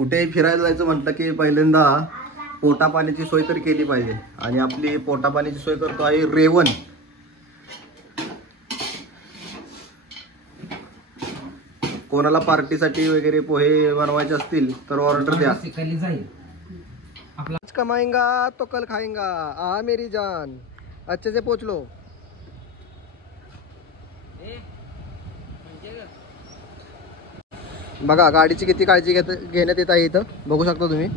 कुठेही फिरायला जायचं म्हटलं की पहिल्यांदा पोटा पाण्याची सोय तर केली पाहिजे आणि आपली पोटा पाण्याची सोय करतो आहे रेवण. कोणाला पार्टीसाठी वगैरे पोहे बनवायचे असतील तर ऑर्डर द्या. आज कमाएंगा तो कल खाएंगा. आ मेरी जान अच्छे से पोच लो. बघा गाडीची किती काळजी घेण्यात येत आहे इथं बघू शकता तुम्ही.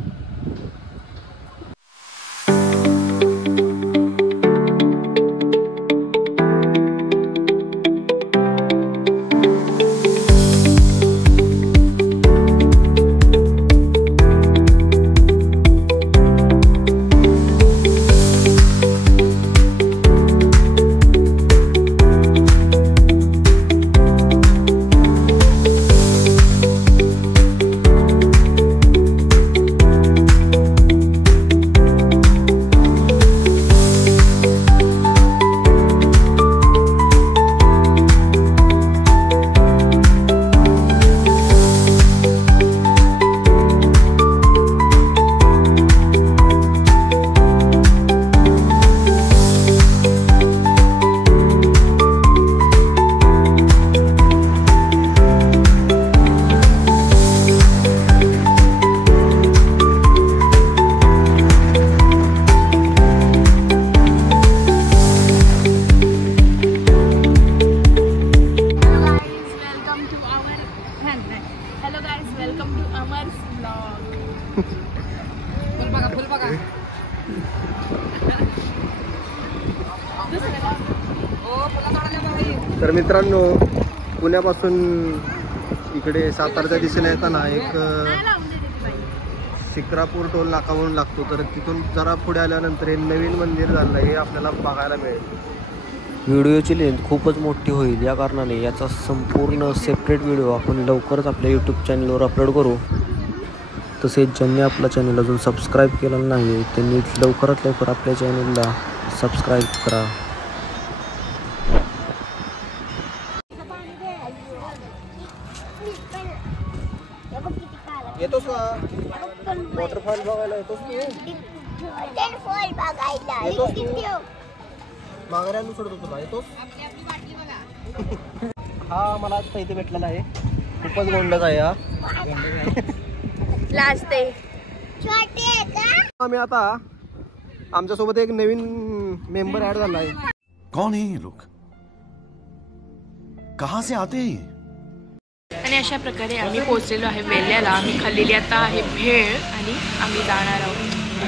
तर मित्रांनो, पुण्यापासून इकडे सातारच्या दिशेला येताना एक शिक्रापूर टोल नाका म्हणून लागतो. तर तिथून जरा पुढे आल्यानंतर हे नवीन मंदिर झालं हे आपल्याला बघायला मिळेल. व्हिडिओची लेंथ खूपच मोठी होईल, या कारणाने याचा संपूर्ण सेपरेट व्हिडिओ आपण लवकरच आपल्या यूट्यूब चॅनलवर अपलोड करू. तसेच ज्यांनी आपला चॅनल अजून सबस्क्राईब केलं नाही त्यांनी लवकरात लवकर आपल्या चॅनलला सबस्क्राईब करा. येतोस का वॉटरफॉल बघायला? येतोस तू? येतोस तू? मागण्या सोडतो तुला. येतोस? हा मला आता इथे भेटलेला आहे. खूपच गोंडच आहे हा. आम्ही आता आमच्यासोबत एक नवीन मेंबर ऍड झाला आहे. कौन है ये लोग? कहां से आते हैं? आणि अशा प्रकारे आम्ही पोहोचलेलो आहे वेल्ह्याला. आम्ही खाल्लेली आता आहे भेळ आणि आम्ही जाणार आहोत.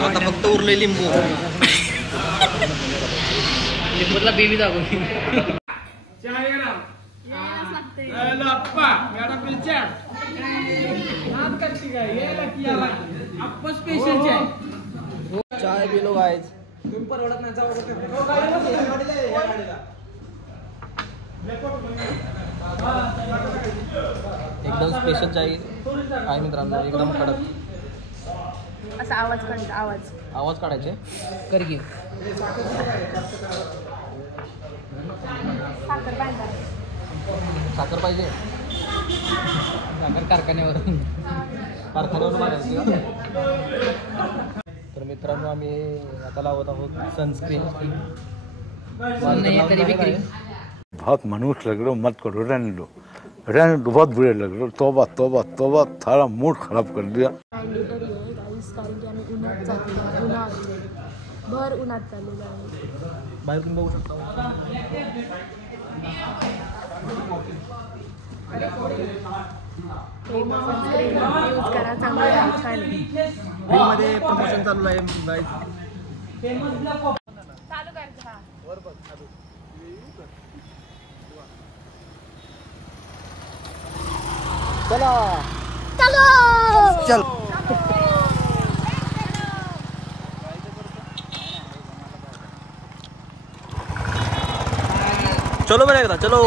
आता फक्त उरले लिंबू. लिंबूला बेबी दाखव. चाय पिलो गाइस. परवडत नाही जाऊ. एकदम स्पेशल चाय आहे मित्रांनो, एकदम कडक. असा आवाज काढायचा. आवाज काढायचे. कर घे. साखर पाहिजे. साखर कारखान्यावरून मागायची. तर मित्रांनो, आम्ही आता लावत आहोत सनस्क्रीन. तरी विक्री. बहुत मनुष्य लग रहे हो, मत करो, रहने दो, बहुत बुरे लग रहे हो. तौबा तौबा तौबा, थारा मूड खराब कर दिया. भर उन्हात चाललेलं आहे. बाहेर तुम्ही बघू शकता. यूज करा, चांगलं आहे, छान आहे. फ्रीमध्ये प्रमोशन चालू आहे गाईज. चालू करायचं. हा चला चल. चलो मैंने एकदा चलो.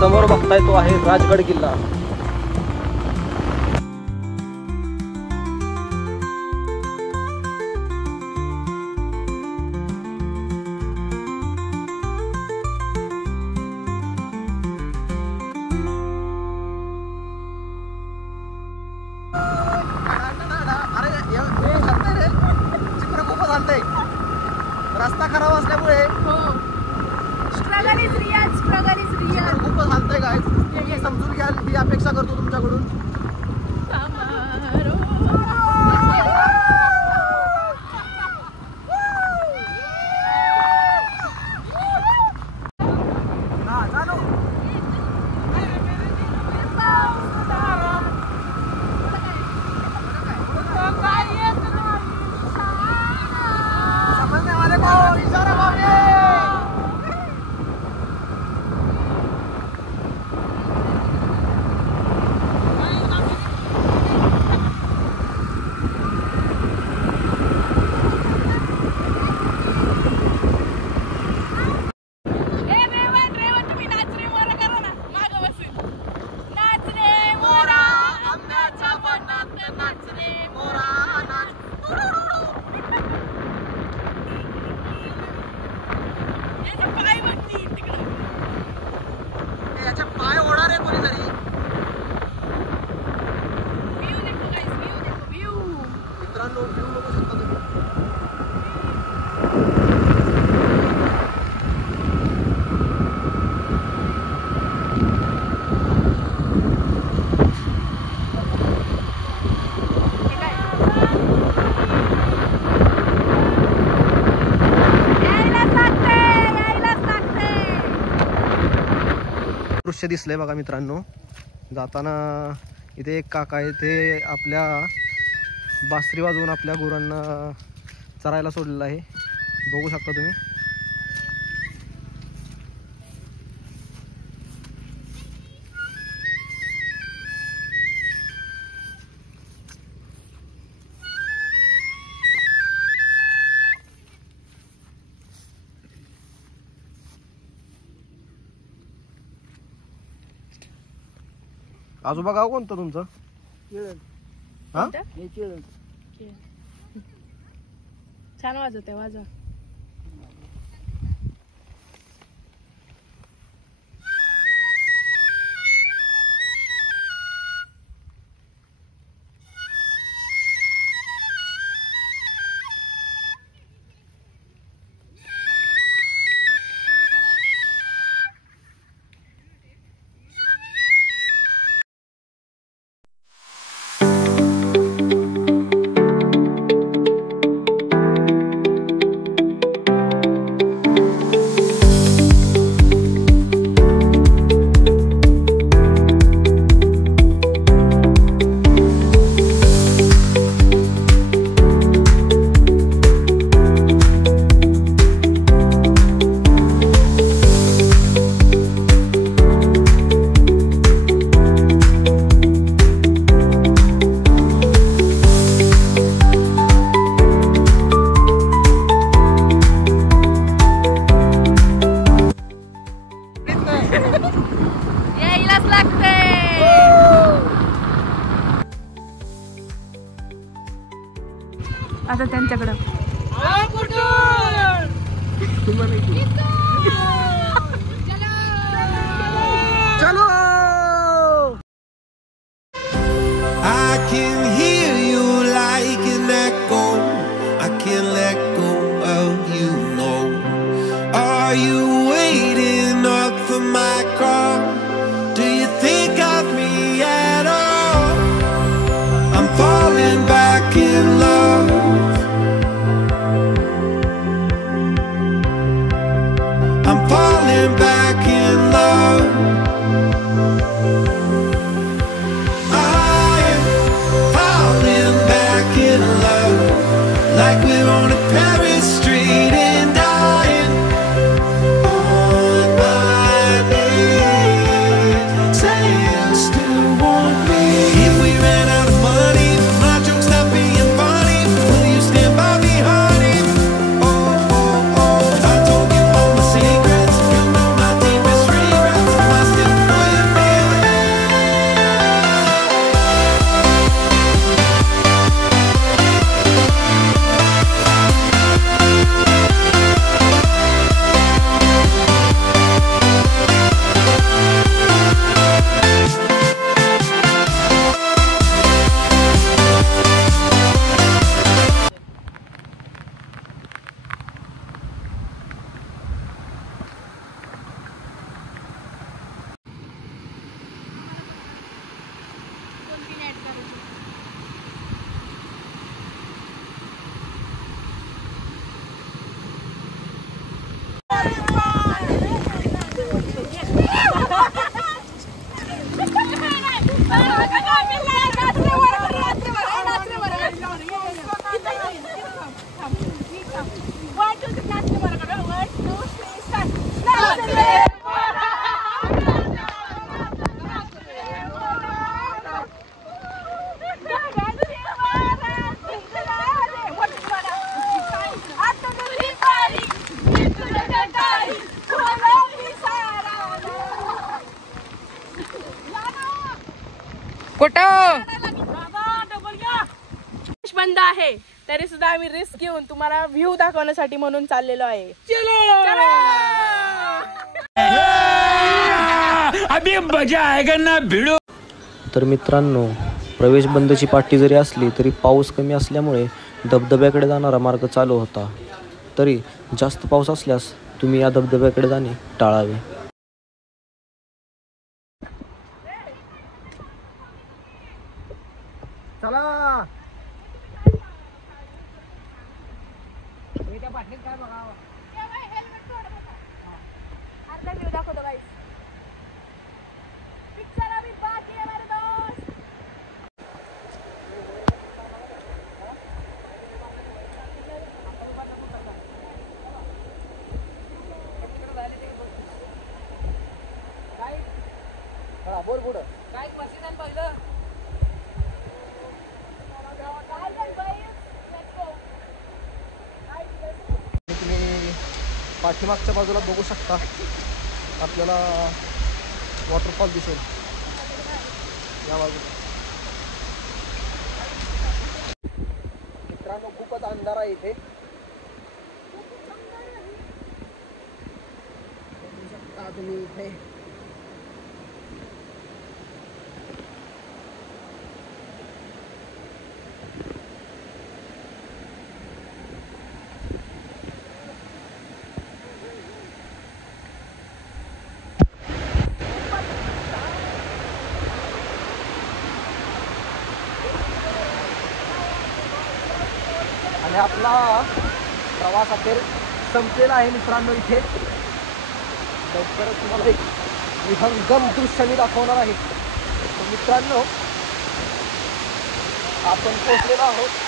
समोर बघताय तो आहे राजगड किल्ला. रस्ता खराब असल्यामुळे स्ट्रगल इज रियल खूपच हालतंय काय समजून घ्या ही अपेक्षा करतो तुमच्याकडून. पाय ओढा रे कोणीतरी. मित्रांनो व्ह्यू बघू शकता तुम्ही. दृश्य दिसलंय बघा मित्रांनो. जाताना इथे एक काका आहे ते आपल्या बासरी वाजवून आपल्या गुरांना चरायला सोडलेलं आहे. बघू शकता तुम्ही. आजोबा गाव कोणतं तुमचं? हा छान वाजवते वाजवा. आता त्यांच्याकडं चलो. I can hear you like an echo. I can't let go of you, no. Are you waiting up for my call? Do you think of me at all? I'm falling back in love. I'm falling back in love. Like we're on a Paris street and dying on my knees. Say you still want me. If we ran out of money, my jokes stop being funny. Will you stand by me, honey? Oh, oh, oh. I told you all my secrets. You know my deepest regrets. Am I still कुठं बंद आहे तरी सुद्धा आम्ही risk घेऊन तुम्हाला view दाखवण्यासाठी म्हणून चाललेलो आहे. अभी मजा आएगा ना भिड़ो. तर मित्रांनो, प्रवेश बंदची पाटी जरी असली तरी पाऊस कमी असल्यामुळे धबधब्याकडे जाणारा मार्ग चालू होता. तरी जास्त पाऊस असल्यास तुम्ही या धबधब्याकडे जाणे टाळावे. चला काय मशीन पहिलं तुम्ही पाठीमागच्या बाजूला बघू शकता, आपल्याला वॉटरफॉल दिसेल या बाजूला. मित्रांनो, खूपच अंधार आहे इथे. बघू शकता तुम्ही इथे आणि आपला प्रवास अखेर संपलेला आहे मित्रांनो. इथे लवकरच तुम्हाला एक विहंगम दृश्य मी दाखवणार आहे. तर मित्रांनो, आपण पोहोचलेलो आहोत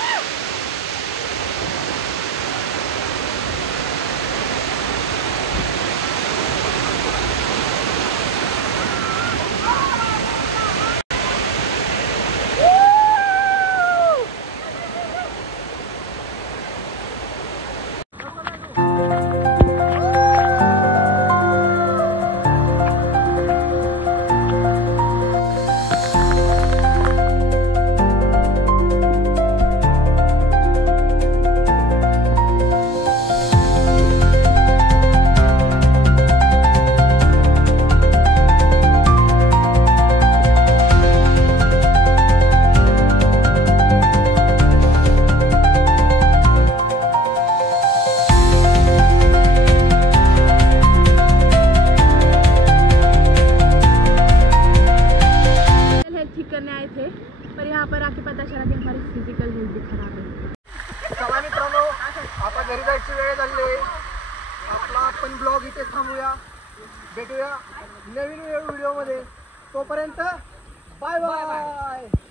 फिजिकल हेल्थ भी खराब है. चला मित्रांनो, आता घरी जायची वेळ झाली आहे. आपला आपण ब्लॉग इथे थांबूया. भेटूया नवीन व्हिडिओमध्ये. तोपर्यंत बाय बाय.